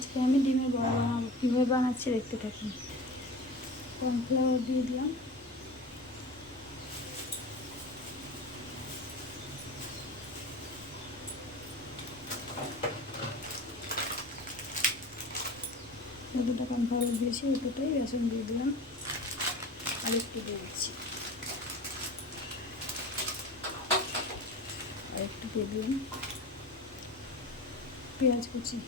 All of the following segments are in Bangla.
আজকে আমি ডিমের বড়া বানাবো। কীভাবে বানাচ্ছি দেখতে থাকুন। কর্নফ্লাওয়ার দিয়ে দিলাম, যতটা কর্নফ্লাওয়ার দিয়েছি অতটাই বেসন দিয়ে দিলাম, আর একটু দিয়ে দিচ্ছি, আর একটু দিয়ে দিলাম পেঁয়াজ কুচি,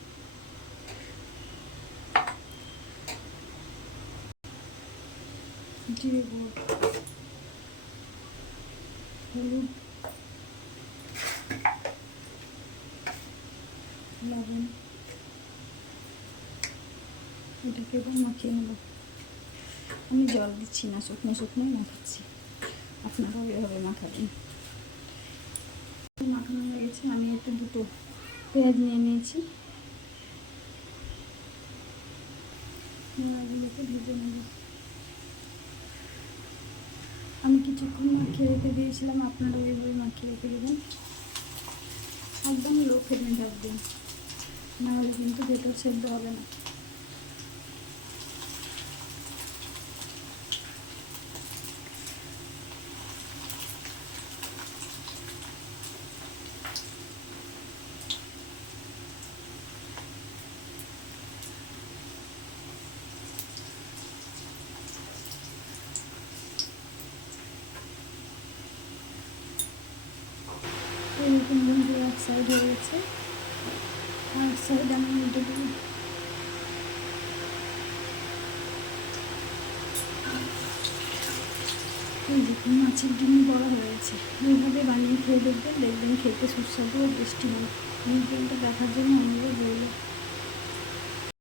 জিরে গুঁড়ো, হলুদ, লবণ। এটাকে এবার মাখিয়ে নেব। আমি জল দিচ্ছি না, শুকনো শুকনোই মাখাচ্ছি, আপনারাও এভাবে মাখাবেন। মাখানো হয়ে গেছে। আমি একটু দুটো পেঁয়াজ নিয়ে নিয়েছি, এগুলোকে ভেজে নেব। আমি কিছুক্ষণ মাখিয়ে রেখে দিয়েছিলাম, আপনারা এইভাবে মাখিয়ে রেখে দেবেন। একদম লো ফ্লেমে রাখবেন, নাহলে কিন্তু ভেতর সেদ্ধ হবে না। এরকম বন্ধু এক সাইড হয়ে গেছে, আর এক সাইড আমি উল্টে দেবো। এই দেখুন মাছের ডিম বড়া হয়ে গেছে। এইভাবে বানিয়ে খেয়ে দেখবেন, দেখবেন খেতে সুস্বাদু ও টেস্টি হয়। ডিমটা দেখার জন্য অনুরোধ রইল।